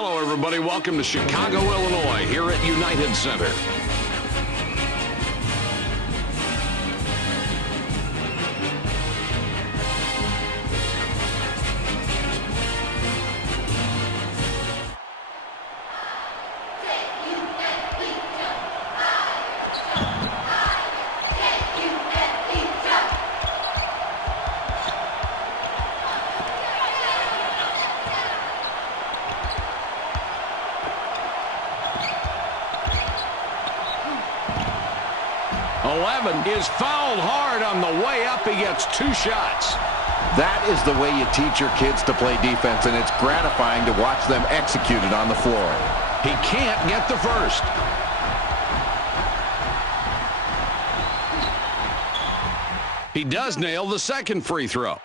Hello, everybody. Welcome to Chicago, Illinois, here at United Center. Is fouled hard on the way up. He gets 2 shots. That is the way you teach your kids to play defense, and it's gratifying to watch them execute it on the floor. He can't get the first. He does nail the second free throw.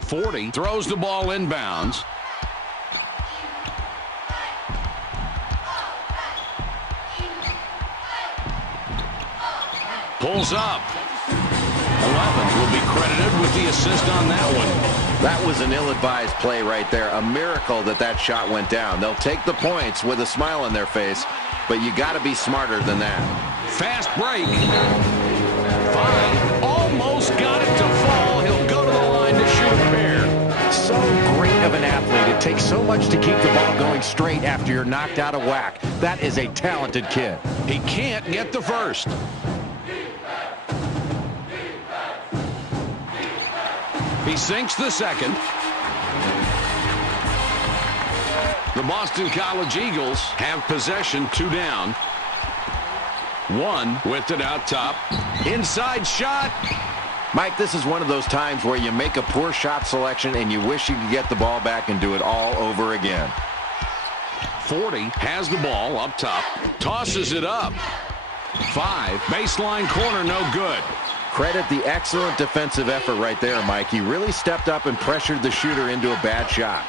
40 throws the ball inbounds. Pulls up. 11 will be credited with the assist on that one. That was an ill-advised play right there. A miracle that that shot went down. They'll take the points with a smile on their face, but you got to be smarter than that. Fast break. 5. Almost got it to fall. He'll go to the line to shoot a pair. So great of an athlete. It takes so much to keep the ball going straight after you're knocked out of whack. That is a talented kid. He can't get the first. He sinks the second. The Boston College Eagles have possession, 2 down. 1 with it out top. Inside shot. Mike, this is one of those times where you make a poor shot selection and you wish you could get the ball back and do it all over again. 40 has the ball up top. Tosses it up. 5. Baseline corner, no good. Credit the excellent defensive effort right there, Mike. He really stepped up and pressured the shooter into a bad shot.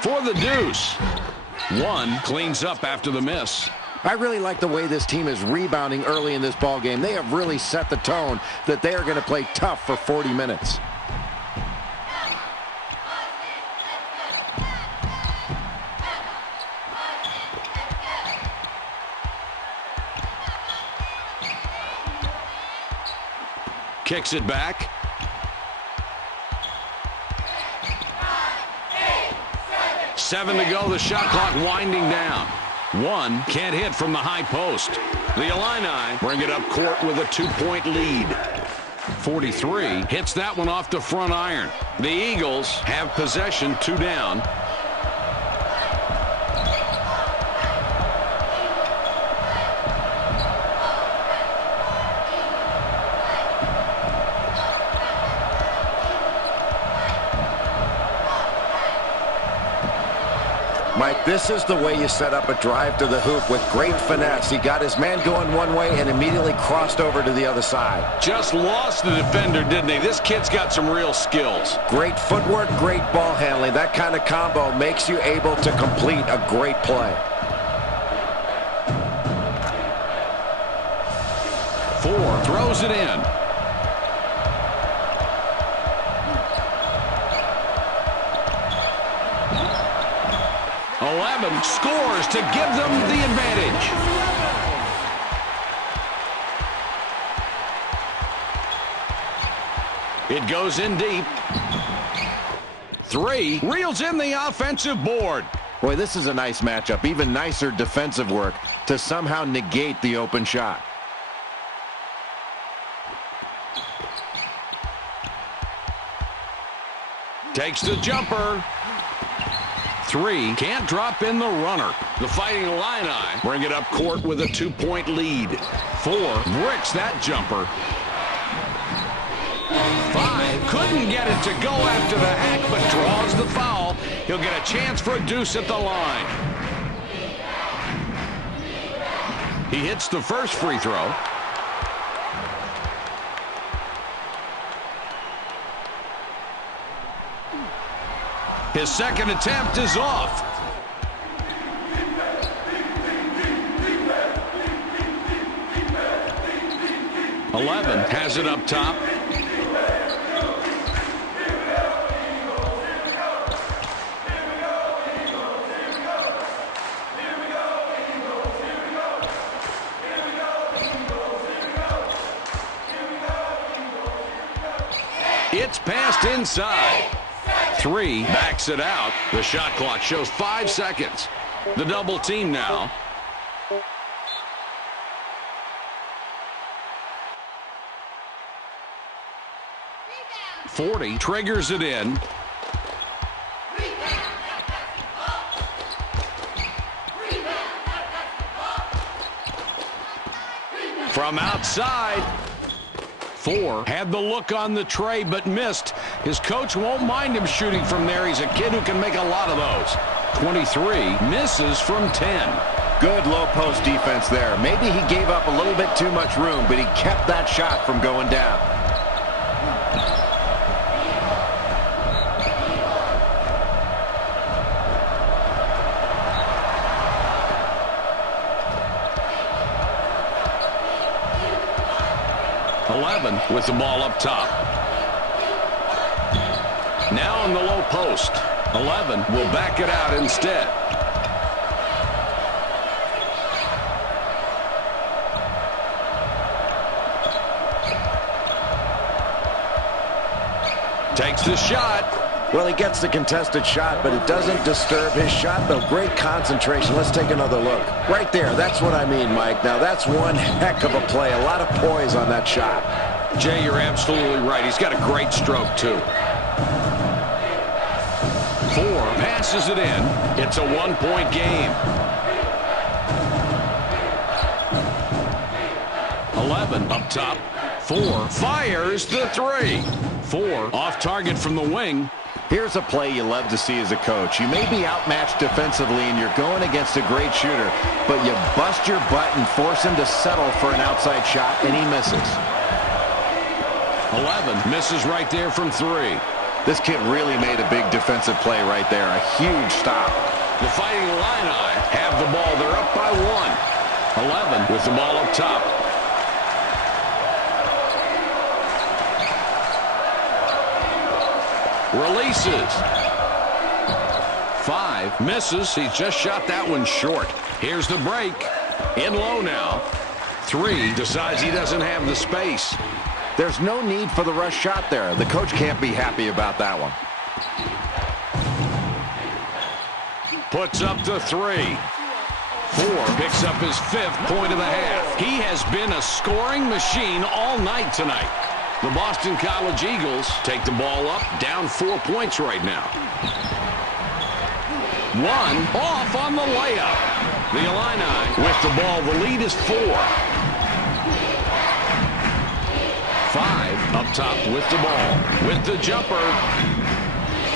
For the deuce. 1 cleans up after the miss. I really like the way this team is rebounding early in this ball game. They have really set the tone that they are going to play tough for 40 minutes. Kicks it back. 7 to go. The shot clock winding down. 1 can't hit from the high post. The Illini bring it up court with a 2-point lead. 43 hits that one off the front iron. The Eagles have possession, 2 down. Mike, this is the way you set up a drive to the hoop with great finesse. He got his man going one way and immediately crossed over to the other side. Just lost the defender, didn't he? This kid's got some real skills. Great footwork, great ball handling. That kind of combo makes you able to complete a great play. 4 throws it in. Scores to give them the advantage. It goes in deep. 3 reels in the offensive board. Boy, this is a nice matchup. Even nicer defensive work to somehow negate the open shot. Takes the jumper. 3 can't drop in the runner. The Fighting Illini bring it up court with a 2-point lead. 4 bricks that jumper. 5 couldn't get it to go after the hack, but draws the foul. He'll get a chance for a deuce at the line. He hits the first free throw. His second attempt is off. Eleven has it up top. It's passed inside. 3 backs it out. The shot clock shows 5 seconds. The double team now. Forty triggers it in. From outside. 4 had the look on the tray but missed. His coach won't mind him shooting from there. He's a kid who can make a lot of those. 23 misses from 10. Good low post defense there. Maybe he gave up a little bit too much room, but he kept that shot from going down. With the ball up top. Now in the low post. 11 will back it out instead. Takes the shot. Well, he gets the contested shot, but it doesn't disturb his shot, though. Great concentration. Let's take another look. Right there, that's what I mean, Mike. Now, that's one heck of a play. A lot of poise on that shot. Jay, you're absolutely right. He's got a great stroke, too. 4 passes it in. It's a 1-point game. 11 up top. 4 fires the 3. 4 off target from the wing. Here's a play you love to see as a coach. You may be outmatched defensively and you're going against a great shooter, but you bust your butt and force him to settle for an outside shot, and he misses. 11 misses right there from 3. This kid really made a big defensive play right there. A huge stop. The Fighting Illini have the ball. They're up by 1. 11 with the ball up top. Releases. 5 misses. He just shot that one short. Here's the break. In low now. 3 decides he doesn't have the space. There's no need for the rush shot there. The coach can't be happy about that one. Puts up the 3. 4 picks up his 5th point of the half. He has been a scoring machine all night tonight. The Boston College Eagles take the ball up, down 4 points right now. 1 off on the layup. The Illini with the ball. The lead is 4. 5 up top with the ball. With the jumper.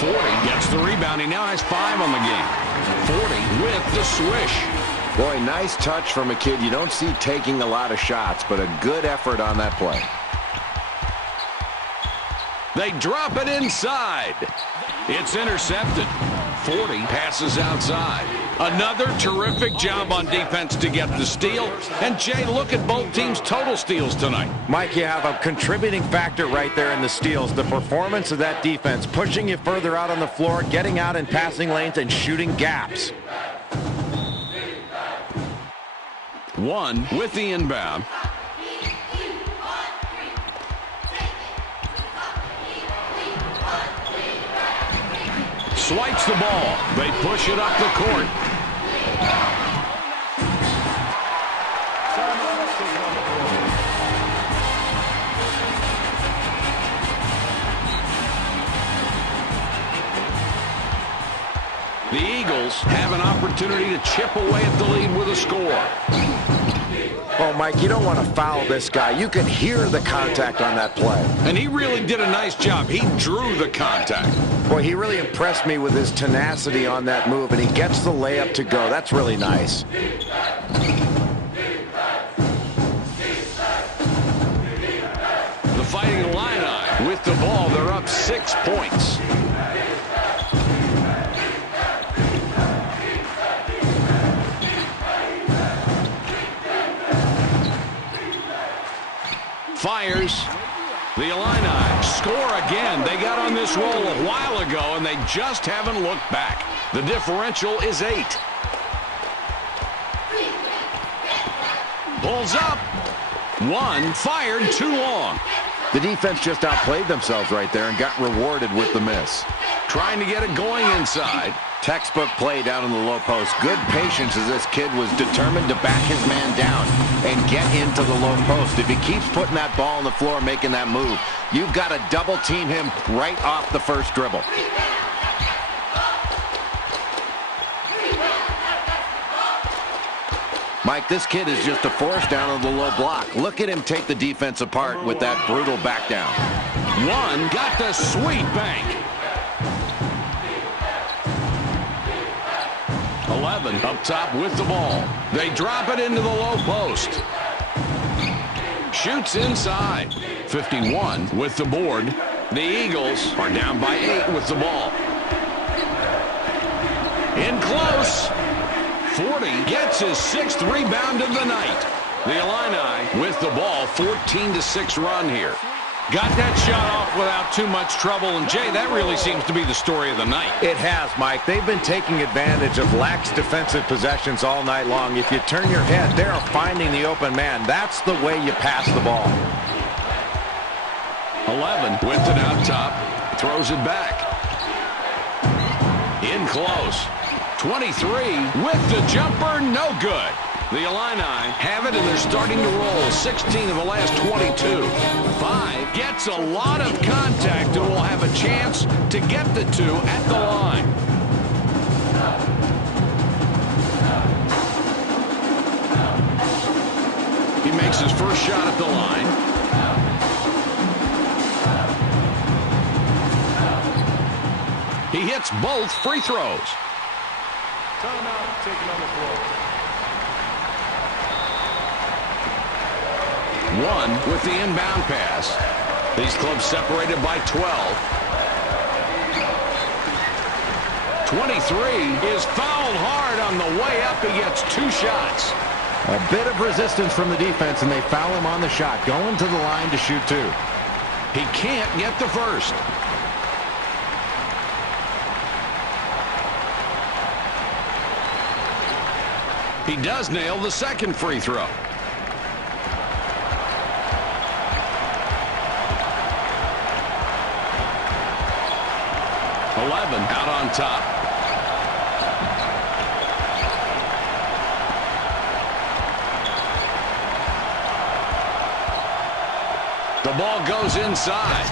40 gets the rebound. He now has 5 on the game. 40 with the swish. Boy, nice touch from a kid you don't see taking a lot of shots, but a good effort on that play. They drop it inside. It's intercepted. 40 passes outside. Another terrific job on defense to get the steal. And, Jay, look at both teams' total steals tonight. Mike, you have a contributing factor right there in the steals. The performance of that defense, pushing you further out on the floor, getting out in passing lanes, and shooting gaps. 1 with the inbound. Swipes the ball. They push it up the court. The Eagles have an opportunity to chip away at the lead with a score. Oh, Mike, you don't want to foul this guy. You can hear the contact on that play. And he really did a nice job. He drew the contact. Boy, he really impressed me with his tenacity on that move, and he gets the layup to go. That's really nice. The Fighting Illini with the ball. They're up 6 points. Fires. The Illini score again. They got on this roll a while ago, and they just haven't looked back. The differential is 8. Pulls up. 1 fired too long. The defense just outplayed themselves right there and got rewarded with the miss. Trying to get it going inside. Textbook play down in the low post. Good patience as this kid was determined to back his man down and get into the low post. If he keeps putting that ball on the floor, making that move, you've got to double team him right off the first dribble. Mike, this kid is just a force down on the low block. Look at him take the defense apart with that brutal back down. One got the sweet bank. 11 up top with the ball. They drop it into the low post. Shoots inside. 51 with the board. The Eagles are down by 8 with the ball. In close. 40 gets his 6th rebound of the night. The Illini with the ball, 14-6 run here. Got that shot off without too much trouble, and Jay, that really seems to be the story of the night. It has, Mike. They've been taking advantage of lax defensive possessions all night long. If you turn your head, they are finding the open man. That's the way you pass the ball. 11 with it out top, throws it back. In close. 23 with the jumper, no good. The Illini have it, and they're starting to roll. 16 of the last 22. 5 gets a lot of contact and will have a chance to get the 2 at the line. He makes his first shot at the line. He hits both free throws. Timeout, taken on the floor. 1 with the inbound pass. These clubs separated by 12. 23 is fouled hard on the way up. He gets 2 shots. A bit of resistance from the defense, and they foul him on the shot. Going to the line to shoot 2. He can't get the first. He does nail the second free throw. 11 out on top. The ball goes inside.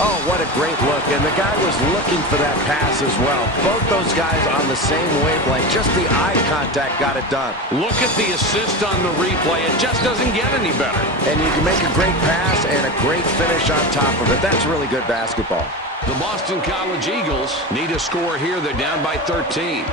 Oh, what a great look. And the guy was looking for that pass as well. Both those guys on the same wavelength. Just the eye contact got it done. Look at the assist on the replay. It just doesn't get any better. And you can make a great pass and a great finish on top of it. That's really good basketball. The Boston College Eagles need a score here. They're down by 13.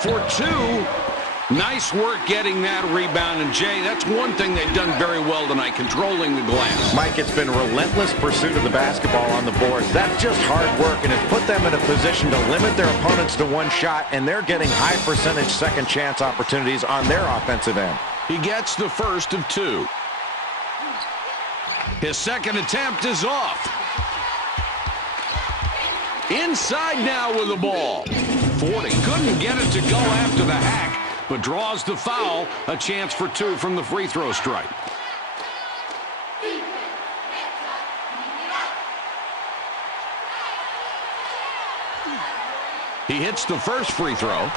For 2, nice work getting that rebound. And, Jay, that's one thing they've done very well tonight, controlling the glass. Mike, it's been relentless pursuit of the basketball on the boards. That's just hard work, and it's put them in a position to limit their opponents to 1 shot, and they're getting high percentage second chance opportunities on their offensive end. He gets the first of 2. His second attempt is off. Inside now with the ball. 40. Couldn't get it to go after the hack, but draws the foul. A chance for 2 from the free throw strike. He hits the first free throw.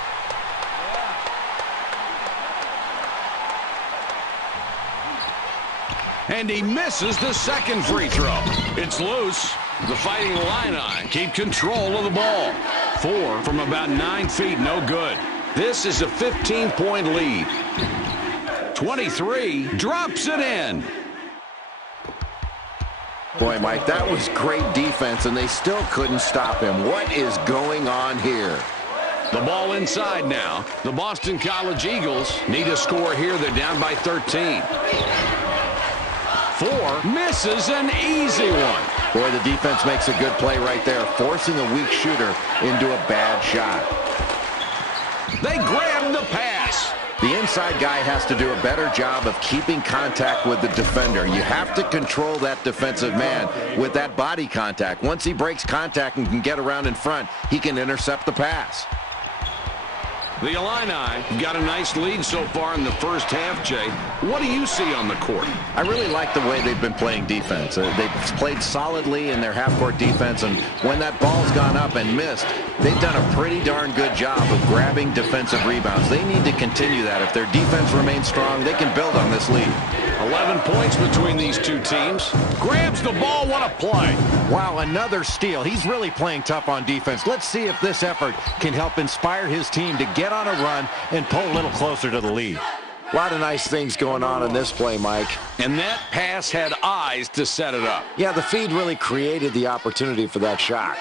And he misses the second free throw. It's loose. The Fighting Illini keep control of the ball. 4 from about 9 feet, no good. This is a 15-point lead. 23 drops it in. Boy, Mike, that was great defense, and they still couldn't stop him. What is going on here? The ball inside now. The Boston College Eagles need a score here. They're down by 13. 4 misses an easy one. Boy, the defense makes a good play right there, forcing a weak shooter into a bad shot. They grab the pass. The inside guy has to do a better job of keeping contact with the defender. You have to control that defensive man with that body contact. Once he breaks contact and can get around in front, he can intercept the pass. The Illini got a nice lead so far in the first half, Jay. What do you see on the court? I really like the way they've been playing defense. They've played solidly in their half-court defense, and when that ball's gone up and missed, they've done a pretty darn good job of grabbing defensive rebounds. They need to continue that. If their defense remains strong, they can build on this lead. 11 points between these two teams. Grabs the ball. What a play. Wow, another steal. He's really playing tough on defense. Let's see if this effort can help inspire his team to get on a run and pull a little closer to the lead. A lot of nice things going on in this play, Mike. And that pass had eyes to set it up. Yeah, the feed really created the opportunity for that shot.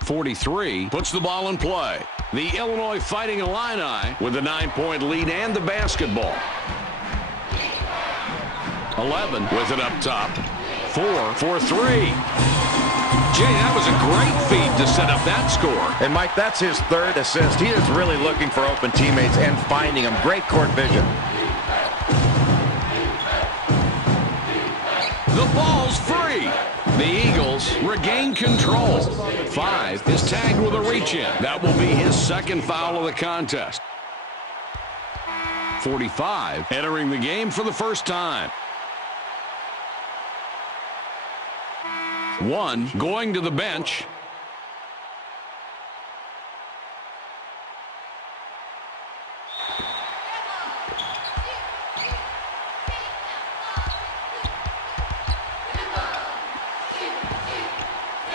.43 puts the ball in play. The Illinois Fighting Illini with a 9-point lead and the basketball. 11 with it up top. 4 for 3. Jay, that was a great feed to set up that score. And, Mike, that's his third assist. He is really looking for open teammates and finding them. Great court vision. The ball's free. The Eagles regain control. 5 is tagged with a reach-in. That will be his second foul of the contest. 45 entering the game for the first time. 1 going to the bench.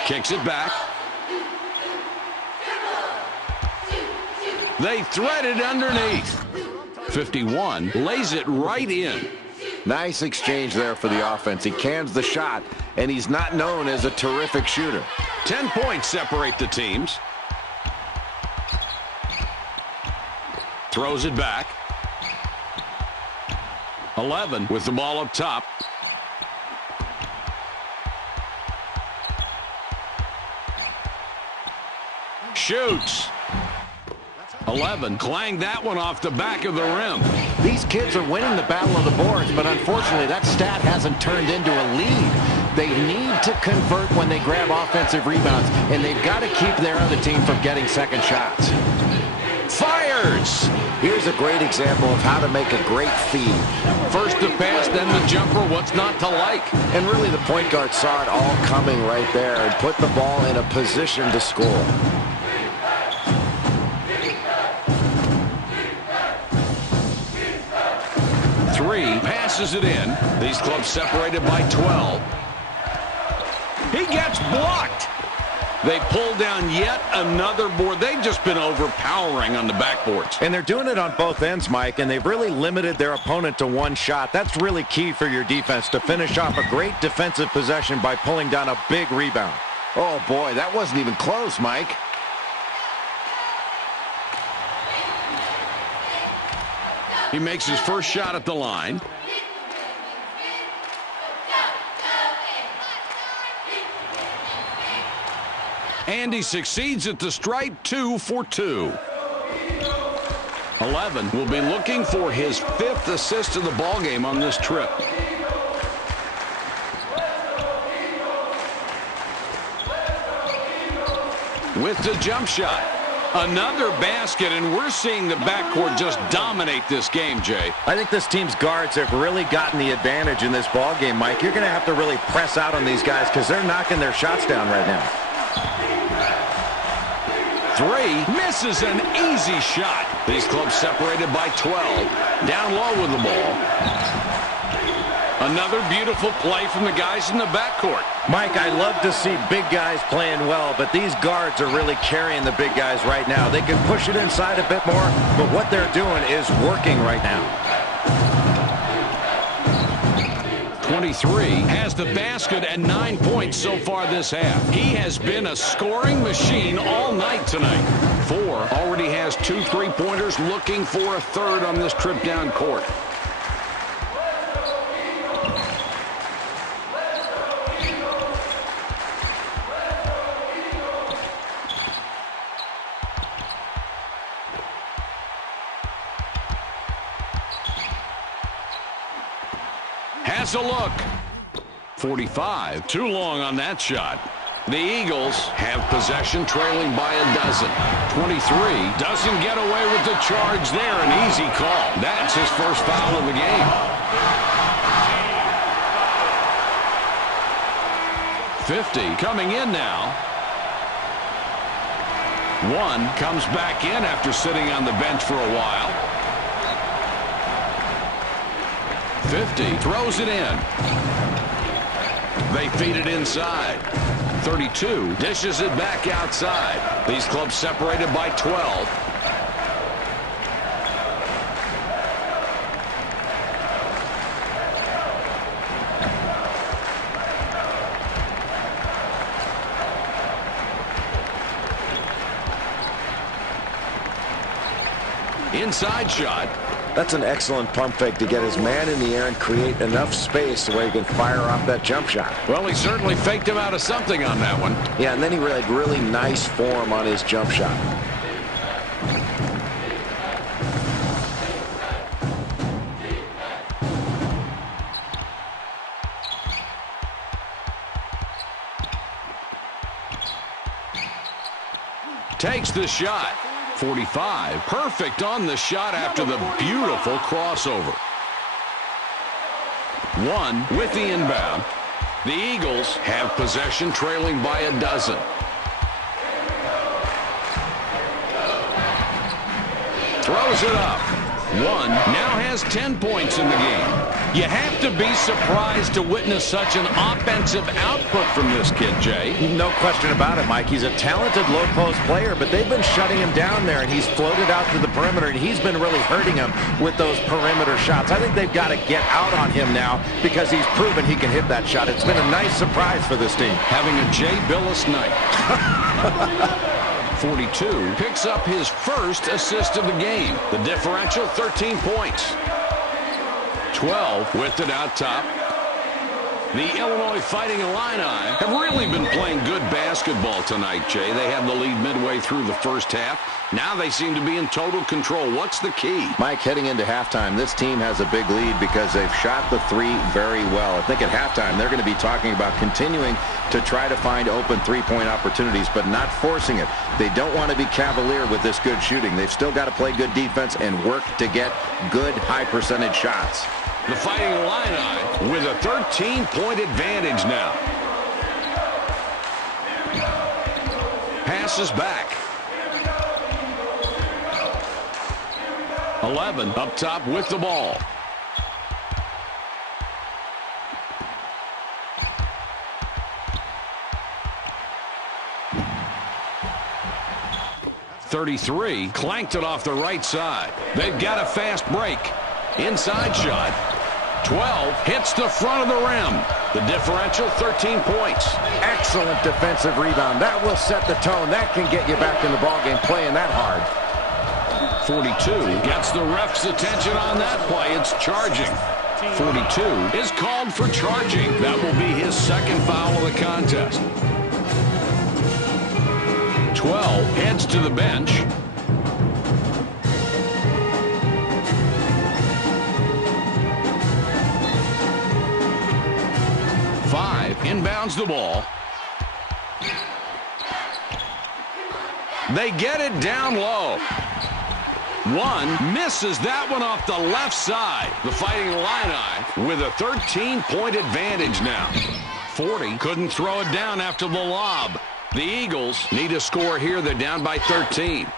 Kicks it back. They thread it underneath. 51 lays it right in. Nice exchange there for the offense. He cans the shot, and he's not known as a terrific shooter. 10 points separate the teams. Throws it back. 11 with the ball up top. Shoots. 11 clanged that one off the back of the rim. These kids are winning the battle of the boards, but unfortunately that stat hasn't turned into a lead. They need to convert when they grab offensive rebounds, and they've got to keep their other team from getting second shots. Fires! Here's a great example of how to make a great feed. First the pass, then the jumper. What's not to like? And really the point guard saw it all coming right there and put the ball in a position to score. Passes it in. These clubs separated by 12. He gets blocked. They pull down yet another board. They've just been overpowering on the backboards. And they're doing it on both ends, Mike, and they've really limited their opponent to one shot. That's really key for your defense to finish off a great defensive possession by pulling down a big rebound. Oh, boy, that wasn't even close, Mike. He makes his first shot at the line. And he succeeds at the stripe. 2 for 2. 11 will be looking for his 5th assist of the ballgame on this trip. With the jump shot. Another basket, and we're seeing the backcourt just dominate this game, Jay. I think this team's guards have really gotten the advantage in this ball game, Mike. You're going to have to really press out on these guys because they're knocking their shots down right now. 3 misses an easy shot. These clubs separated by 12. Down low with the ball. Another beautiful play from the guys in the backcourt. Mike, I love to see big guys playing well, but these guards are really carrying the big guys right now. They can push it inside a bit more, but what they're doing is working right now. 23 has the basket and 9 points so far this half. He has been a scoring machine all night tonight. 4 already has 2 3-pointers, looking for a third on this trip down court. Has a look. 45, too long on that shot. The Eagles have possession, trailing by a dozen. 23 doesn't get away with the charge there. An easy call. That's his first foul of the game. 50 coming in now. 1 comes back in after sitting on the bench for a while. 50 throws it in. They feed it inside. 32 dishes it back outside. These clubs separated by 12. Inside shot. That's an excellent pump fake to get his man in the air and create enough space where he can fire off that jump shot. Well, he certainly faked him out of something on that one. Yeah, and then he had really nice form on his jump shot. Takes the shot. 45. Perfect on the shot after the beautiful crossover. 1 with the inbound. The Eagles have possession, trailing by a dozen. Throws it up. 1 now has 10 points in the game. You have to be surprised to witness such an offensive output from this kid, Jay. No question about it, Mike. He's a talented low-post player, but they've been shutting him down there, and he's floated out to the perimeter, and he's been really hurting them with those perimeter shots. I think they've got to get out on him now because he's proven he can hit that shot. It's been a nice surprise for this team. Having a Jay Billis night. 42 picks up his first assist of the game. The differential, 13 points. 12 with it out top. The Illinois Fighting Illini have really been playing good basketball tonight, Jay. They had the lead midway through the first half. Now they seem to be in total control. What's the key? Mike, heading into halftime, this team has a big lead because they've shot the three very well. I think at halftime they're going to be talking about continuing to try to find open three-point opportunities, but not forcing it. They don't want to be cavalier with this good shooting. They've still got to play good defense and work to get good high-percentage shots. The Fighting Illini with a 13-point advantage now. Passes back. 11 up top with the ball. .33 clanked it off the right side. They've got a fast break. Inside shot. 12 hits the front of the rim. The differential, 13 points. Excellent defensive rebound. That will set the tone. That can get you back in the ballgame playing that hard. 42 gets the ref's attention on that play. It's charging. 42 is called for charging. That will be his second foul of the contest. 12 heads to the bench. Inbounds the ball. They get it down low. 1 misses that one off the left side. The Fighting Illini with a 13-point advantage now. 40 couldn't throw it down after the lob. The Eagles need a score here. They're down by 13.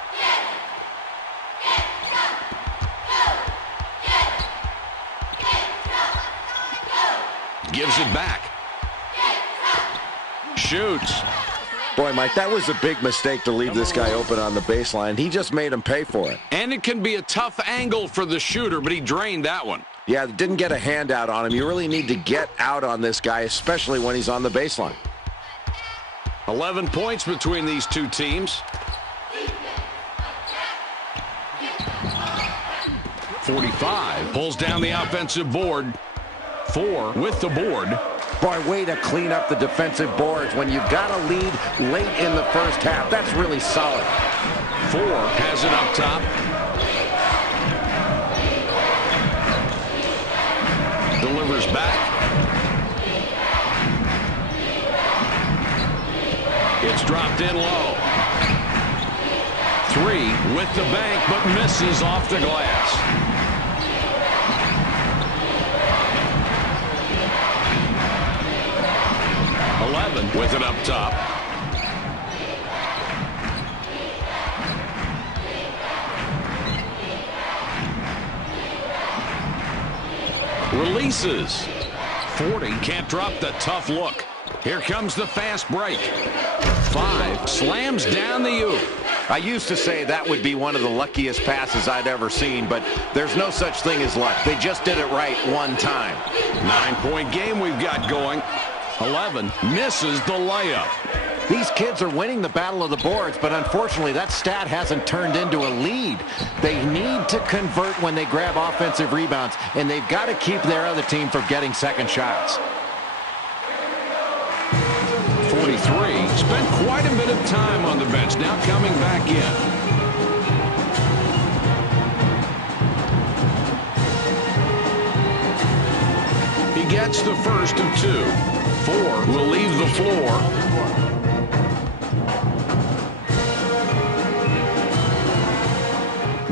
Gives it back. Shoots. Boy, Mike, that was a big mistake to leave this guy open on the baseline. He just made him pay for it. And it can be a tough angle for the shooter, but he drained that one. Yeah, didn't get a handout on him. You really need to get out on this guy, especially when he's on the baseline. 11 points between these two teams. 45 pulls down the offensive board. 4 with the board. Boy, way to clean up the defensive boards when you've got a lead late in the first half. That's really solid. 4 has it up top. Delivers back. It's dropped in low. 3 with the bank, but misses off the glass. With it up top. Releases. 40 can't drop the tough look. Here comes the fast break. 5 slams down the oop. I used to say that would be one of the luckiest passes I'd ever seen, but there's no such thing as luck. They just did it right one time. 9-point game we've got going. 11 misses the layup. These kids are winning the battle of the boards, but unfortunately that stat hasn't turned into a lead. They need to convert when they grab offensive rebounds, and they've got to keep their other team from getting second shots. 43 spent quite a bit of time on the bench, now coming back in. He gets the first of 2. 4 will leave the floor.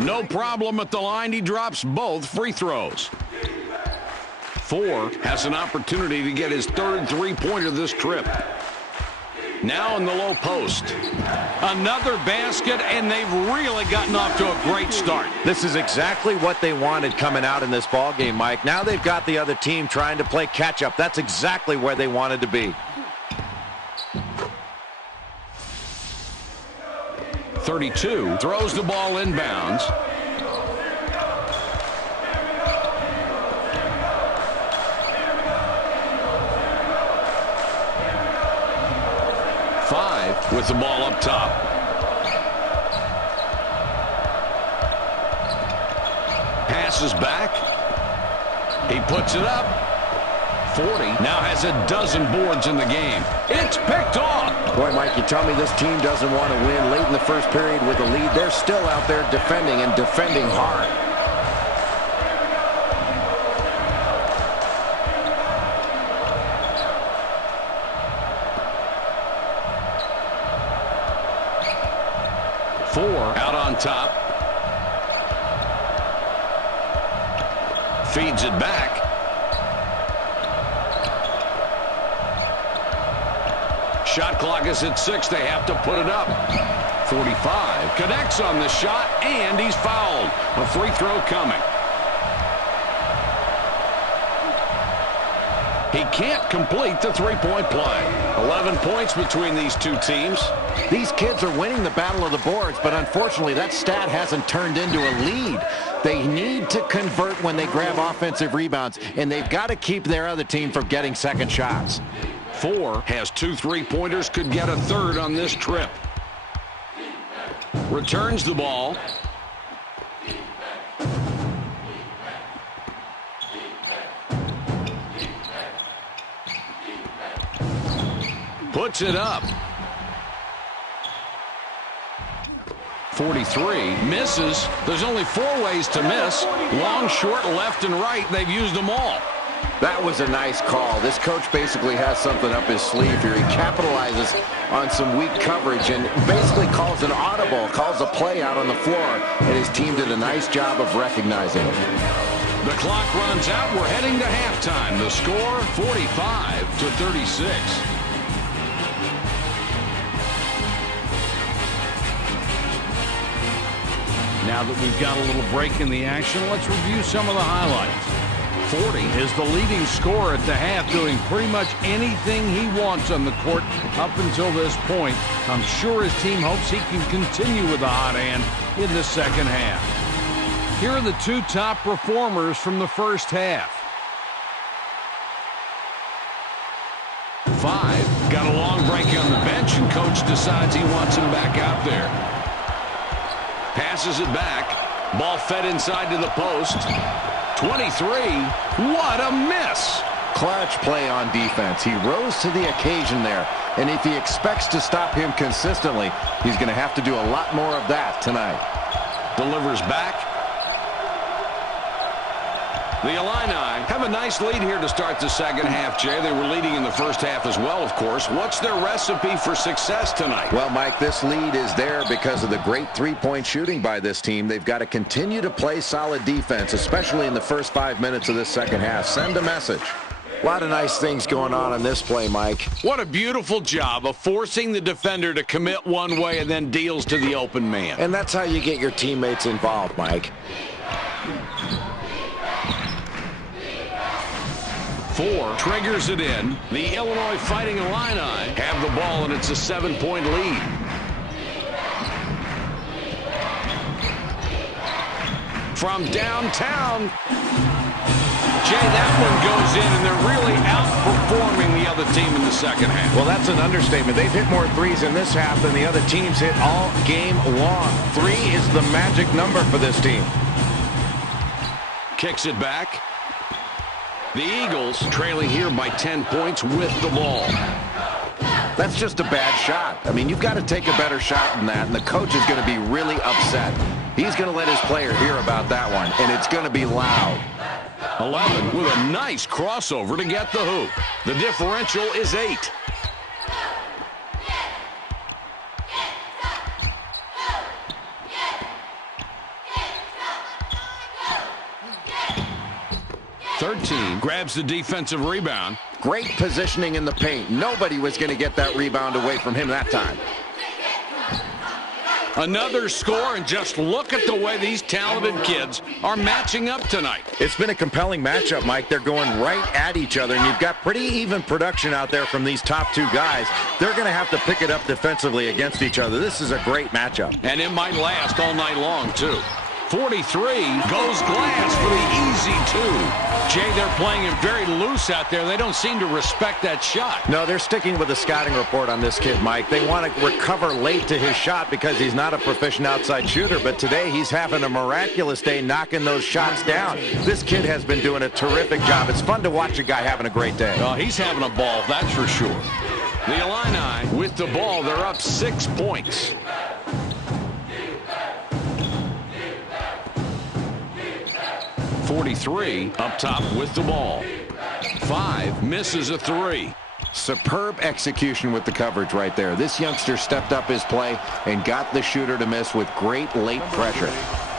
No problem at the line. He drops both free throws. 4 has an opportunity to get his 3rd three-pointer this trip. Now in the low post. Another basket, and they've really gotten off to a great start. This is exactly what they wanted coming out in this ball game, Mike. Now they've got the other team trying to play catch-up. That's exactly where they wanted to be. 32 throws the ball inbounds. With the ball up top. Passes back. He puts it up. 40 now has a dozen boards in the game. It's picked off. Boy, Mike, you tell me this team doesn't want to win late in the first period with a lead. They're still out there defending and defending hard. Out on top. Feeds it back. Shot clock is at 6. They have to put it up. 45 connects on the shot, and he's fouled. A free throw coming. He can't complete the three-point play. 11 points between these two teams. These kids are winning the battle of the boards, but unfortunately that stat hasn't turned into a lead. They need to convert when they grab offensive rebounds, and they've got to keep their other team from getting second shots. 4 has 2 three-pointers, could get a third on this trip. Returns the ball. Puts it up. 43 misses. There's only 4 ways to miss. Long, short, left, and right. They've used them all. That was a nice call. This coach basically has something up his sleeve here. He capitalizes on some weak coverage and basically calls an audible, calls a play out on the floor, and his team did a nice job of recognizing it. The clock runs out. We're heading to halftime. The score, 45-36. Now that we've got a little break in the action, let's review some of the highlights. 40 is the leading scorer at the half, doing pretty much anything he wants on the court up until this point. I'm sure his team hopes he can continue with the hot hand in the second half. Here are the 2 top performers from the first half. 5 got a long break on the bench, and coach decides he wants him back out there. Passes it back. Ball fed inside to the post. 23. What a miss. Clutch play on defense. He rose to the occasion there. And if he expects to stop him consistently, he's going to have to do a lot more of that tonight. Delivers back. The Illini have a nice lead here to start the second half, Jay. They were leading in the first half as well, of course. What's their recipe for success tonight? Well, Mike, this lead is there because of the great three-point shooting by this team. They've got to continue to play solid defense, especially in the first 5 minutes of this second half. Send a message. A lot of nice things going on this play, Mike. What a beautiful job of forcing the defender to commit one way and then deals to the open man. And that's how you get your teammates involved, Mike. 4 triggers it in. The Illinois Fighting Illini have the ball, and it's a 7-point lead. From downtown, Jay, that one goes in, and they're really outperforming the other team in the second half. Well, that's an understatement. They've hit more threes in this half than the other teams hit all game long. 3 is the magic number for this team. Kicks it back. The Eagles trailing here by 10 points with the ball. That's just a bad shot. I mean, you've got to take a better shot than that, and the coach is going to be really upset. He's going to let his player hear about that one, and it's going to be loud. 11 with a nice crossover to get the hoop. The differential is 8. Team grabs the defensive rebound. Great positioning in the paint. Nobody was going to get that rebound away from him that time. Another score, and just look at the way these talented kids are matching up tonight. It's been a compelling matchup, Mike. They're going right at each other, and you've got pretty even production out there from these top 2 guys. They're going to have to pick it up defensively against each other. This is a great matchup. And it might last all night long, too. 43 goes glass for the easy 2. Jay, they're playing it very loose out there. They don't seem to respect that shot. No, they're sticking with the scouting report on this kid, Mike. They want to recover late to his shot because he's not a proficient outside shooter, but today he's having a miraculous day knocking those shots down. This kid has been doing a terrific job. It's fun to watch a guy having a great day. Oh, he's having a ball, that's for sure. The Illini with the ball, they're up 6 points. 43 up top with the ball. 5 misses a 3. Superb execution with the coverage right there. This youngster stepped up his play and got the shooter to miss with great late pressure.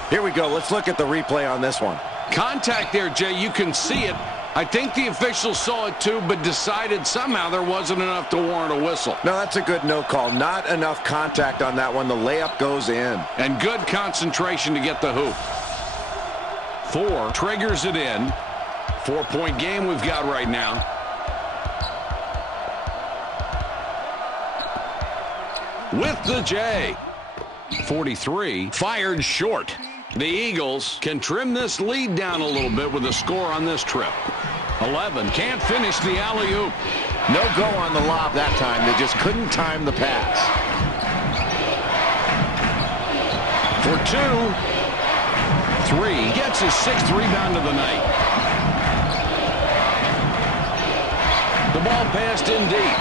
Here we go. Let's look at the replay on this one. Contact there, Jay. You can see it. I think the officials saw it too, but decided somehow there wasn't enough to warrant a whistle. No, that's a good no call. Not enough contact on that one. The layup goes in. And good concentration to get the hoop. 4 triggers it in. 4-point game we've got right now. With the J. 43 fired short. The Eagles can trim this lead down a little bit with a score on this trip. 11 can't finish the alley-oop. No go on the lob that time. They just couldn't time the pass. For 2. 3 gets his 6th rebound of the night. The ball passed in deep.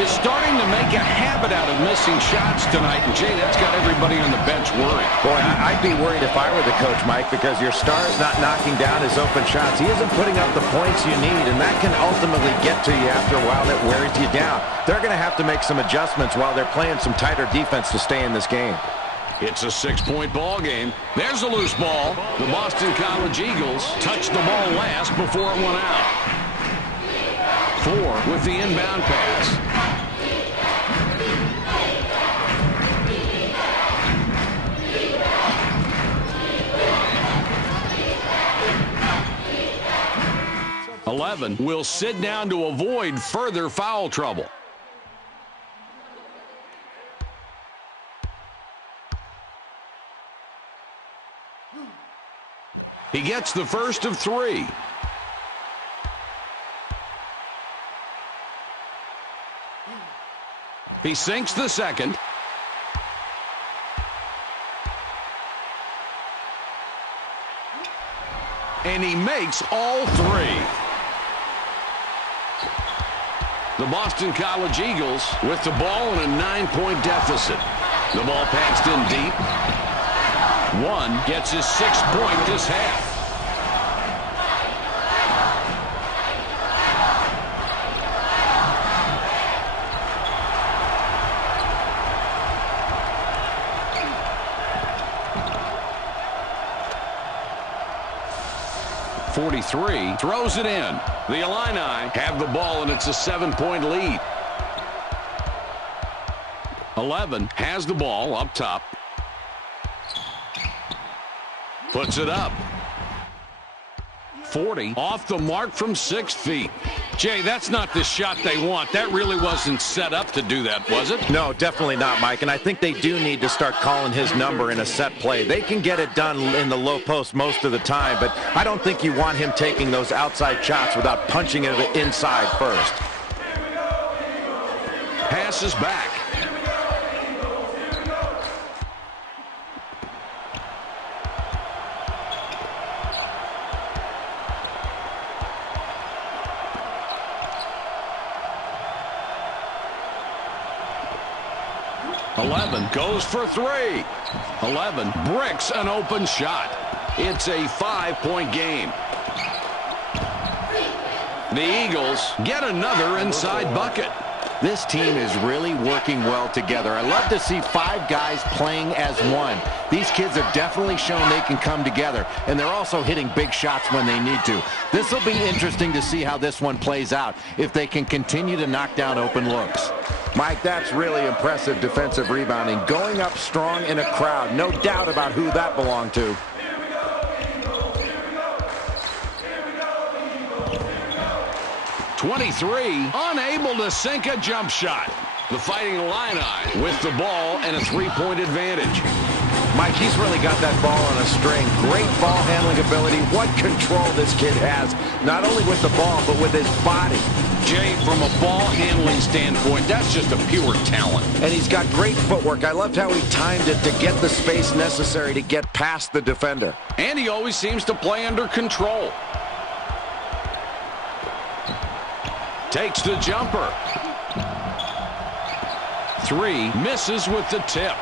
1 is starting to make a habit out of missing shots tonight, and Jay, that's got everybody on the bench worried. Boy, I'd be worried if I were the coach, Mike, because your star's not knocking down his open shots. He isn't putting up the points you need, and that can ultimately get to you after a while. That wears you down. They're going to have to make some adjustments while they're playing some tighter defense to stay in this game. It's a 6-point ball game. There's a loose ball. The Boston College Eagles touched the ball last before it went out. 4 with the inbound pass. Will sit down to avoid further foul trouble. He gets the first of 3. He sinks the second. And he makes all 3. The Boston College Eagles with the ball in a 9-point deficit. The ball passed in deep. One gets his 6th point this half. .43 throws it in. The Illini have the ball, and it's a 7-point lead. 11 has the ball up top. Puts it up. 40 off the mark from 6 feet. Jay, that's not the shot they want. That really wasn't set up to do that, was it? No, definitely not, Mike. And I think they do need to start calling his number in a set play. They can get it done in the low post most of the time, but I don't think you want him taking those outside shots without punching it inside first. Passes back. Goes for 3. 11 bricks an open shot. It's a 5-point game. The Eagles get another inside bucket. This team is really working well together. I love to see 5 guys playing as one. These kids have definitely shown they can come together, and they're also hitting big shots when they need to. This will be interesting to see how this one plays out, if they can continue to knock down open looks. Mike, that's really impressive defensive rebounding. Going up strong in a crowd. No doubt about who that belonged to. .23 unable to sink a jump shot. The Fighting Illini with the ball and a 3-point advantage. Mike, he's really got that ball on a string. Great ball handling ability. What control this kid has, not only with the ball, but with his body. Jay, from a ball handling standpoint, that's just a pure talent. And he's got great footwork. I loved how he timed it to get the space necessary to get past the defender. And he always seems to play under control. Takes the jumper. 3 misses with the tip.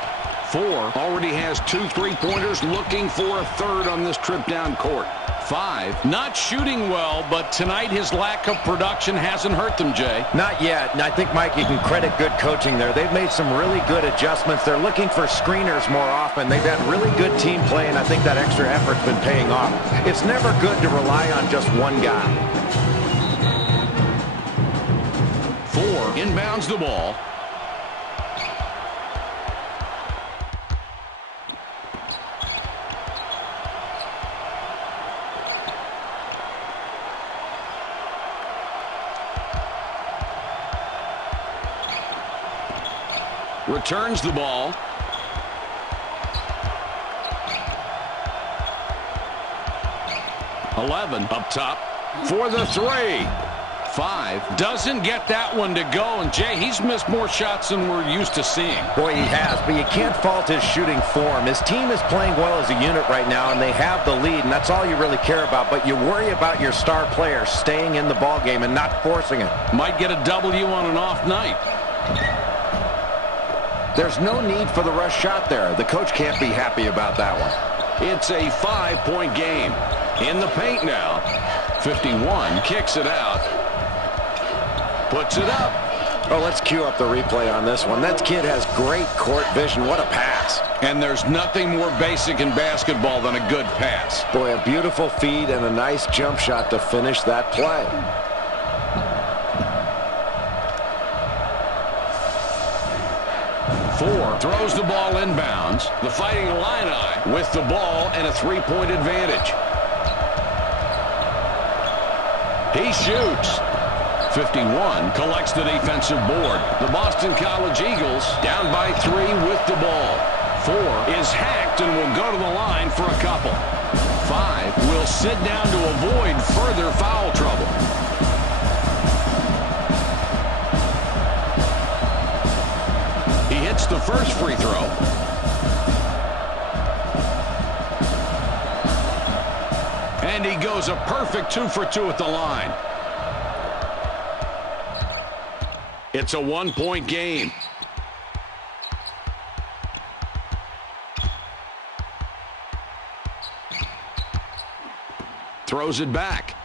4 already has 2 3-pointers, looking for a third on this trip down court. 5 not shooting well, but tonight his lack of production hasn't hurt them, Jay. Not yet, and I think, Mike, you can credit good coaching there. They've made some really good adjustments. They're looking for screeners more often. They've had really good team play, and I think that extra effort's been paying off. It's never good to rely on just one guy. 4 inbounds the ball. Returns the ball. .11 up top for the 3. 5 doesn't get that one to go, and Jay, he's missed more shots than we're used to seeing. Boy, he has, but you can't fault his shooting form. His team is playing well as a unit right now, and they have the lead, and that's all you really care about. But you worry about your star player staying in the ballgame and not forcing it. Might get a W on an off night. There's no need for the rush shot there. The coach can't be happy about that one. It's a 5-point game. In the paint now. 51 kicks it out. Puts it up. Oh, let's cue up the replay on this one. That kid has great court vision. What a pass. And there's nothing more basic in basketball than a good pass. Boy, a beautiful feed and a nice jump shot to finish that play. 4 throws the ball inbounds. The Fighting Illini with the ball and a 3-point advantage. He shoots. 51 collects the defensive board. The Boston College Eagles down by 3 with the ball. 4 is hacked and will go to the line for a couple. 5 will sit down to avoid further foul trouble. He hits the first free throw. And he goes a perfect 2 for 2 at the line. It's a 1-point game. Throws it back.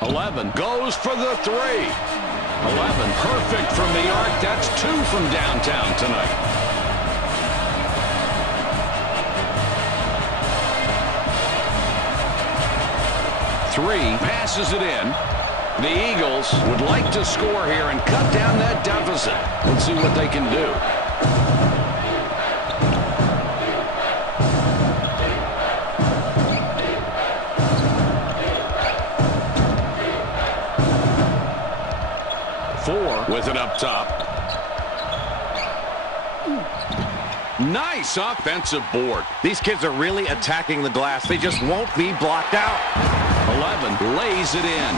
.11 goes for the three. 11 perfect from the arc. That's 2 from downtown tonight. Three passes it in. The Eagles would like to score here and cut down that deficit. Let's see what they can do. With it up top. Nice offensive board. These kids are really attacking the glass. They just won't be blocked out. 11 lays it in.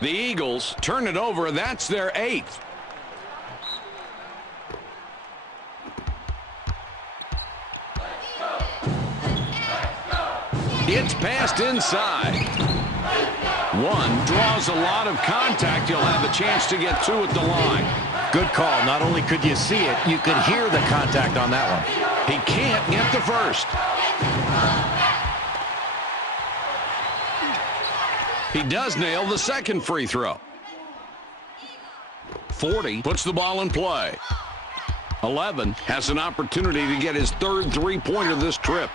The Eagles turn it over. That's their 8th. It's passed inside. One draws a lot of contact. You'll have a chance to get 2 at the line. Good call. Not only could you see it, you could hear the contact on that one. He can't get the first. He does nail the second free throw. 40 puts the ball in play. 11 has an opportunity to get his 3rd three-pointer this trip.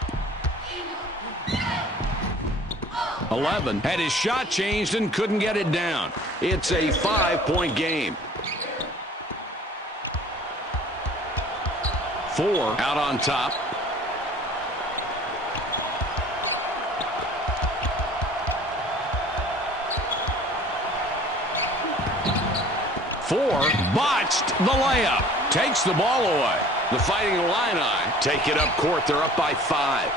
11 had his shot changed and couldn't get it down. It's a 5-point game. 4 out on top. Four botched the layup. Takes the ball away. The Fighting Illini take it up court. They're up by 5.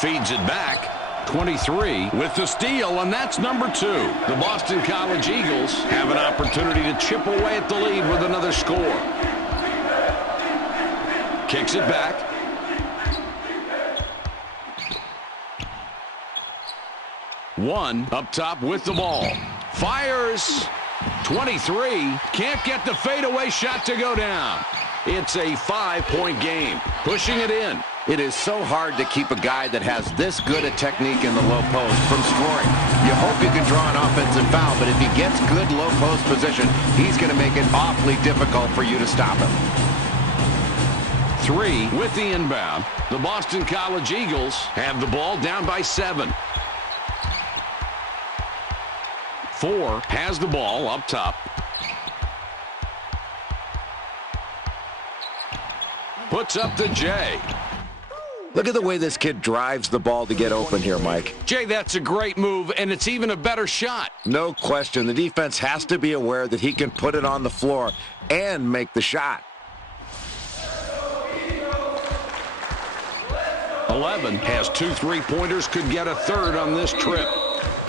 Feeds it back. 23 with the steal, and that's number 2. The Boston College Eagles have an opportunity to chip away at the lead with another score. Kicks it back. One up top with the ball. Fires. 23. Can't get the fadeaway shot to go down. It's a 5-point game. Pushing it in. It is so hard to keep a guy that has this good a technique in the low post from scoring. You hope you can draw an offensive foul, but if he gets good low post position, he's going to make it awfully difficult for you to stop him. 3 with the inbound. The Boston College Eagles have the ball down by 7. 4 has the ball up top. Puts up the J. Look at the way this kid drives the ball to get open here, Mike. Jay, that's a great move, and it's even a better shot. No question. The defense has to be aware that he can put it on the floor and make the shot. 11 has 2 3-pointers, could get a 3rd on this trip.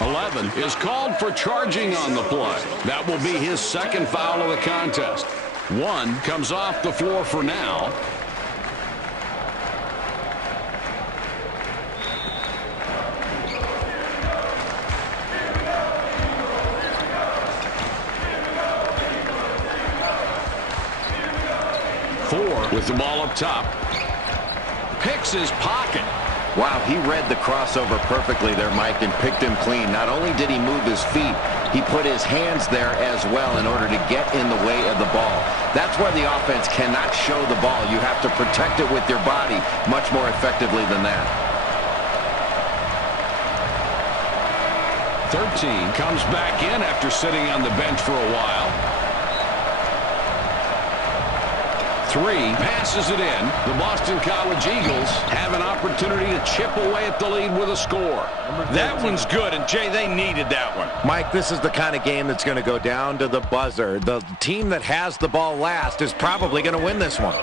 11 is called for charging on the play. That will be his 2nd foul of the contest. 1 comes off the floor for now. With the ball up top. Picks his pocket. Wow, he read the crossover perfectly there, Mike, and picked him clean. Not only did he move his feet, he put his hands there as well in order to get in the way of the ball. That's where the offense cannot show the ball. You have to protect it with your body much more effectively than that. 13 comes back in after sitting on the bench for a while. 3 passes it in. The Boston College Eagles have an opportunity to chip away at the lead with a score. That one's good, and Jay, they needed that one. Mike, this is the kind of game that's going to go down to the buzzer. The team that has the ball last is probably going to win this one.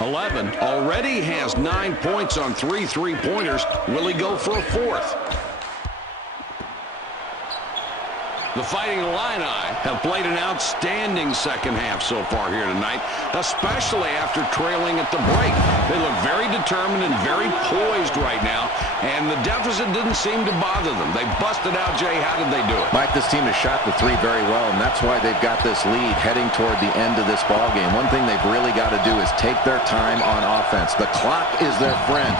11 already has 9 points on 3 3-pointers. Will he go for a 4th? The Fighting Illini have played an outstanding second half so far here tonight, especially after trailing at the break. They look very determined and very poised right now, and the deficit didn't seem to bother them. They busted out. Jay, how did they do it? Mike, this team has shot the three very well, and that's why they've got this lead heading toward the end of this ball game. One thing they've really got to do is take their time on offense. The clock is their friend.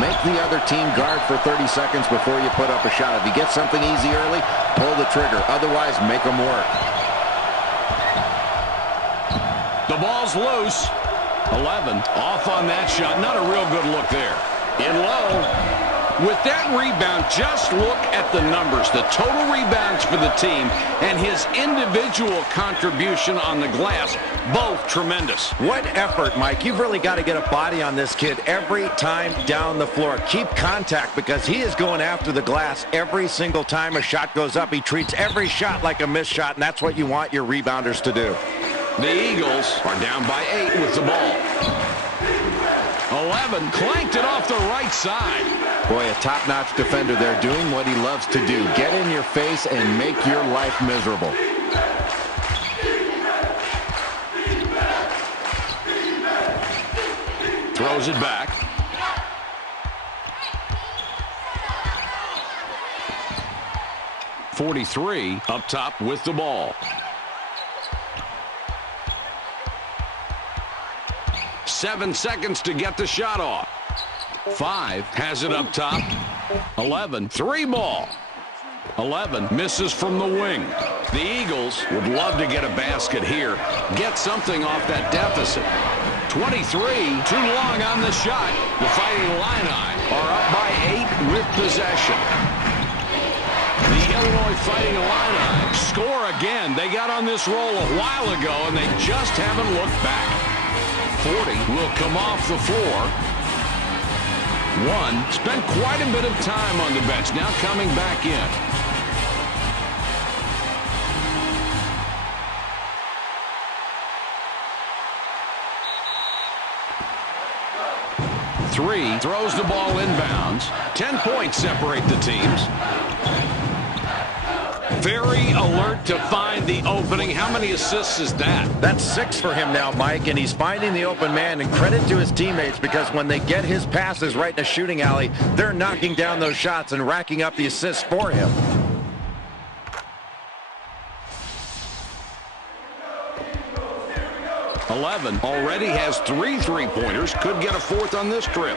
Make the other team guard for 30 seconds before you put up a shot. If you get something easy early, pull the trigger. Otherwise, make them work. The ball's loose. 11 off on that shot. Not a real good look there. In low. With that rebound, just look at the numbers. The total rebounds for the team and his individual contribution on the glass, both tremendous. What effort, Mike. You've really got to get a body on this kid every time down the floor. Keep contact because he is going after the glass every single time a shot goes up. He treats every shot like a missed shot, and that's what you want your rebounders to do. The Eagles are down by 8 with the ball. 11 clanked it off the right side. Boy, a top-notch defender there doing what he loves to do. Get in your face and make your life miserable. Throws it back. .43 up top with the ball. 7 seconds to get the shot off. 5 has it up top. 11, 3 ball. 11 misses from the wing. The Eagles would love to get a basket here. Get something off that deficit. 23, too long on the shot. The Fighting Illini are up by 8 with possession. The Illinois Fighting Illini score again. They got on this roll a while ago, and they just haven't looked back. 40 will come off the floor. 1 spent quite a bit of time on the bench, now coming back in. Three throws the ball inbounds. 10 points separate the teams. Very alert to find the opening. How many assists is that? That's 6 for him now, Mike, and he's finding the open man, and credit to his teammates because when they get his passes right in a shooting alley, they're knocking down those shots and racking up the assists for him. .11 already has 3 three-pointers. Could get a 4th on this trip.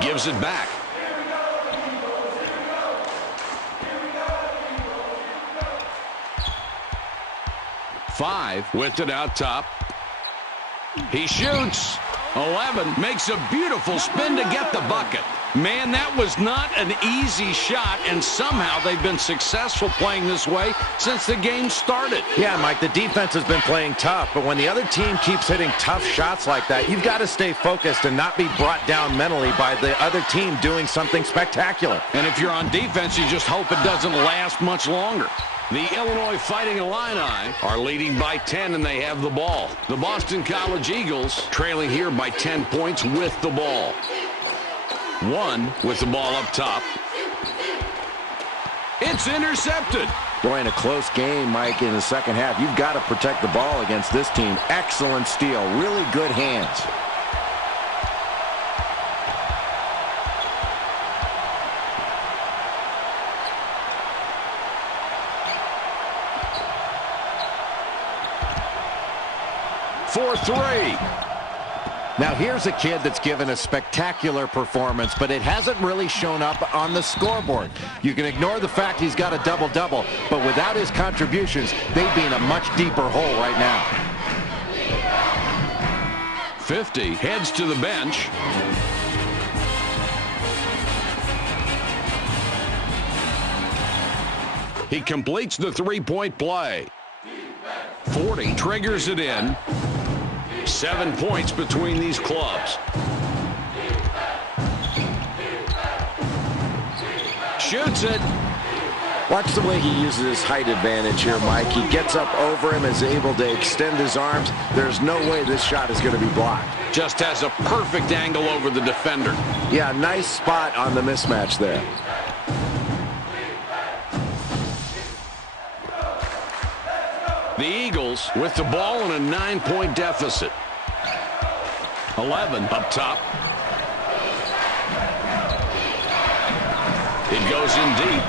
Gives it back. Five with it out top. He shoots. 11 makes a beautiful spin to get the bucket. Man, that was not an easy shot, and somehow they've been successful playing this way since the game started. Yeah, Mike, the defense has been playing tough, but when the other team keeps hitting tough shots like that, you've got to stay focused and not be brought down mentally by the other team doing something spectacular. And if you're on defense, you just hope it doesn't last much longer. The Illinois Fighting Illini are leading by 10, and they have the ball. The Boston College Eagles trailing here by 10 points with the ball. 1 with the ball up top. It's intercepted. Boy, in a close game, Mike, in the second half, you've got to protect the ball against this team. Excellent steal. Really good hands. For 3. Now here's a kid that's given a spectacular performance, but it hasn't really shown up on the scoreboard. You can ignore the fact he's got a double-double, but without his contributions, they'd be in a much deeper hole right now. 50 heads to the bench. He completes the three-point play. 40 triggers it in. 7 points between these clubs. Shoots it. Watch the way he uses his height advantage here, Mike. He gets up over him, is able to extend his arms. There's no way this shot is going to be blocked. Just has a perfect angle over the defender. Yeah, nice spot on the mismatch there. The Eagles with the ball in a 9-point deficit. 11 up top. It goes in deep.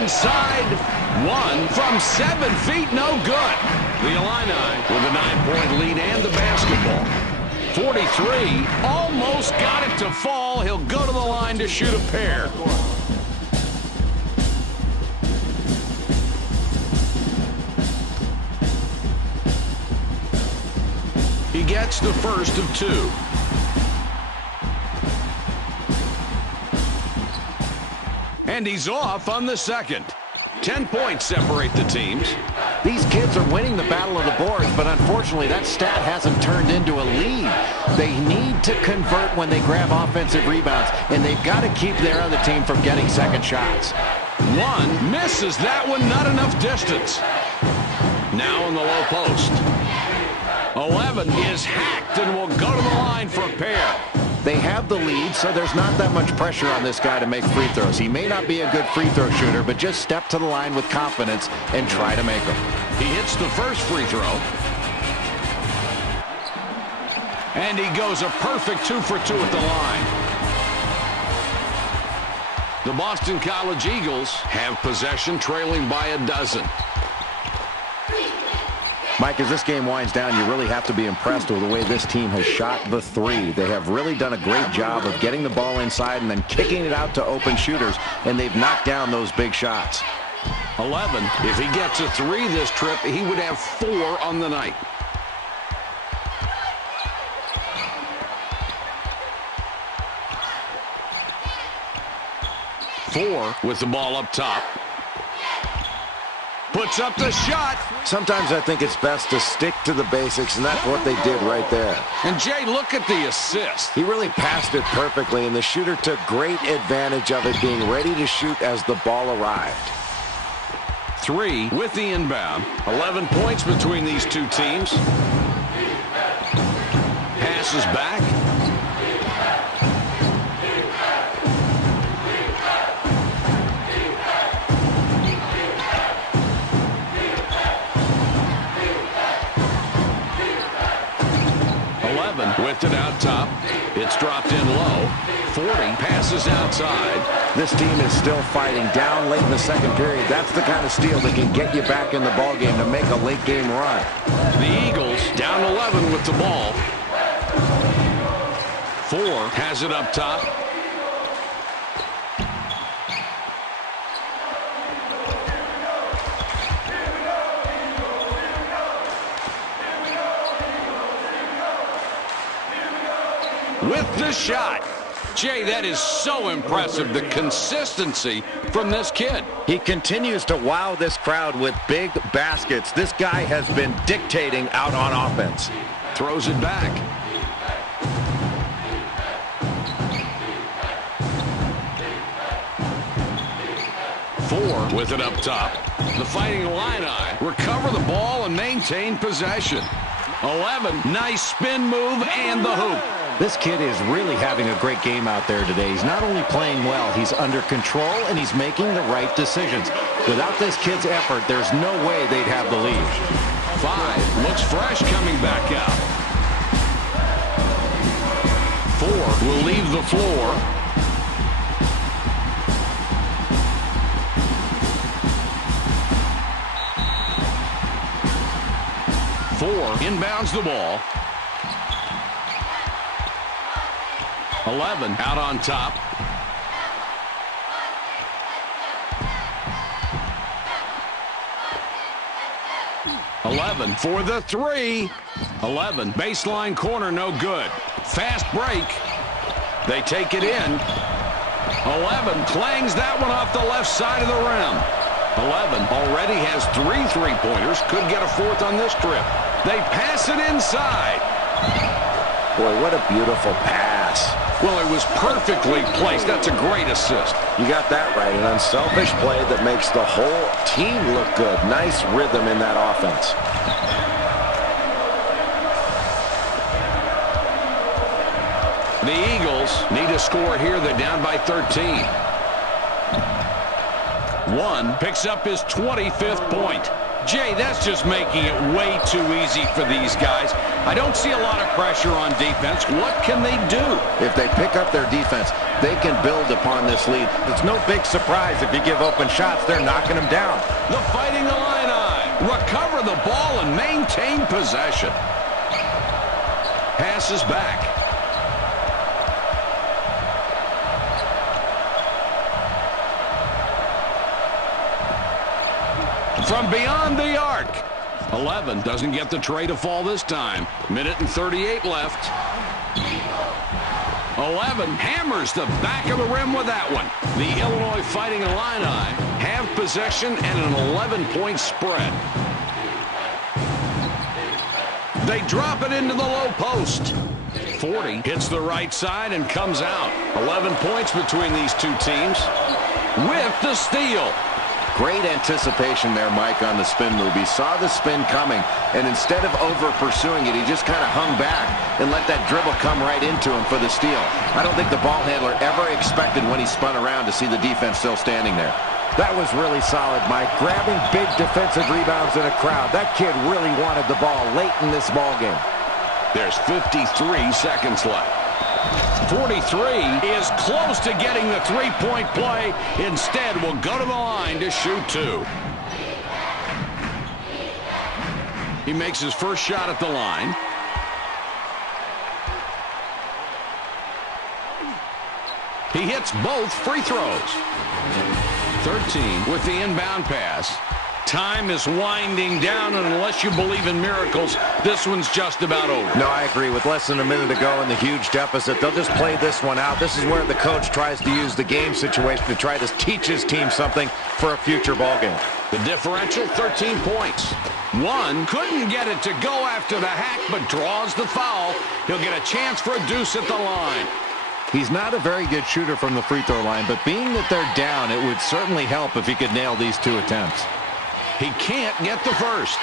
Inside. One from 7 feet. No good. The Illini with a 9-point lead and the basketball. 43. Almost got it to fall. He'll go to the line to shoot a pair. He gets the first of 2. And he's off on the second. 10 points separate the teams. These kids are winning the battle of the boards, but unfortunately that stat hasn't turned into a lead. They need to convert when they grab offensive rebounds, and they've got to keep their other team from getting second shots. One misses that one, not enough distance. Now in the low post. 11 is hacked and will go to the line for a pair. They have the lead, so there's not that much pressure on this guy to make free throws. He may not be a good free throw shooter, but just step to the line with confidence and try to make them. He hits the first free throw. And he goes a perfect 2 for 2 at the line. The Boston College Eagles have possession, trailing by a dozen. Mike, as this game winds down, you really have to be impressed with the way this team has shot the three. They have really done a great job of getting the ball inside and then kicking it out to open shooters, and they've knocked down those big shots. 11. If he gets a 3 this trip, he would have 4 on the night. Four with the ball up top. Puts up the shot. Sometimes I think it's best to stick to the basics, and that's what they did right there. And Jay, look at the assist. He really passed it perfectly, and the shooter took great advantage of it, being ready to shoot as the ball arrived. 3 with the inbound. 11 points between these two teams. Passes back. Whipped it out top. It's dropped in low. 40 passes outside. This team is still fighting down late in the second period. That's the kind of steal that can get you back in the ballgame to make a late game run. The Eagles down 11 with the ball. 4 has it up top. With the shot. Jay, that is so impressive, the consistency from this kid. He continues to wow this crowd with big baskets. This guy has been dictating out on offense. Throws it back. Four with it up top. The Fighting Illini recover the ball and maintain possession. 11, nice spin move and the hoop. This kid is really having a great game out there today. He's not only playing well, he's under control, and he's making the right decisions. Without this kid's effort, there's no way they'd have the lead. 5 looks fresh coming back out. 4 will leave the floor. Inbounds the ball. 11 out on top. .11 for the 3. 11 baseline corner, no good. Fast break. They take it in. 11 clangs that one off the left side of the rim. 11 already has 3 3-pointers. Could get a 4th on this trip. They pass it inside. Boy, what a beautiful pass. Well, it was perfectly placed. That's a great assist. You got that right. An unselfish play that makes the whole team look good. Nice rhythm in that offense. The Eagles need a score here. They're down by 13. One picks up his 25th point. Jay, that's just making it way too easy for these guys. I don't see a lot of pressure on defense. What can they do? If they pick up their defense, they can build upon this lead. It's no big surprise if you give open shots, they're knocking them down. The Fighting Illini recover the ball and maintain possession. Passes back. From beyond the arc. 11 doesn't get the tray to fall this time. Minute and 38 left. 11 hammers the back of the rim with that one. The Illinois Fighting Illini have possession and an 11-point spread. They drop it into the low post. 40 hits the right side and comes out. 11 points between these two teams with the steal. Great anticipation there, Mike, on the spin move. He saw the spin coming, and instead of over-pursuing it, he just kind of hung back and let that dribble come right into him for the steal. I don't think the ball handler ever expected when he spun around to see the defense still standing there. That was really solid, Mike. Grabbing big defensive rebounds in a crowd. That kid really wanted the ball late in this ball game. There's 53 seconds left. 43 is close to getting the three-point play. Instead, will go to the line to shoot two. He makes his first shot at the line. He hits both free throws. 13 with the inbound pass. Time is winding down, and unless you believe in miracles, this one's just about over. No, I agree. With less than a minute to go and the huge deficit, they'll just play this one out. This is where the coach tries to use the game situation to try to teach his team something for a future ball game. The differential, 13 points. One couldn't get it to go after the hack, but draws the foul. He'll get a chance for a deuce at the line. He's not a very good shooter from the free throw line, but being that they're down, it would certainly help if he could nail these two attempts. He can't get the first.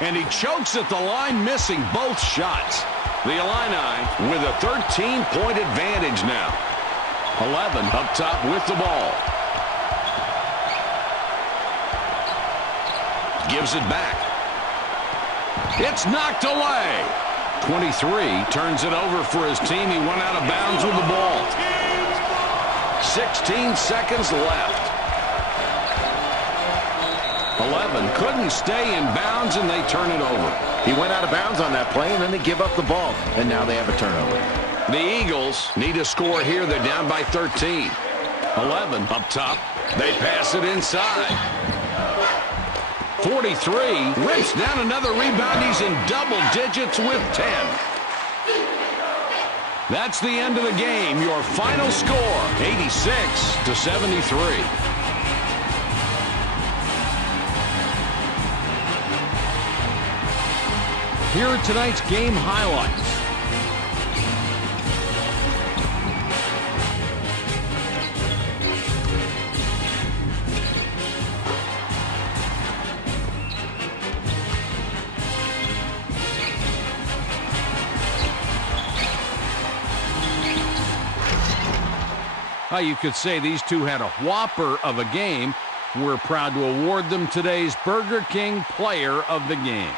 And he chokes at the line, missing both shots. The Illini with a 13-point advantage now. 11 up top with the ball. Gives it back. It's knocked away. 23 turns it over for his team. He went out of bounds with the ball. 16 seconds left. 11 couldn't stay in bounds, and they turn it over. He went out of bounds on that play, and then they give up the ball, and now they have a turnover. The Eagles need a score here. They're down by 13. 11 up top. They pass it inside. 43 rips down another rebound. He's in double digits with 10. That's the end of the game. Your final score, 86-73. Here are tonight's game highlights. You could say these two had a whopper of a game. We're proud to award them today's Burger King Player of the Game.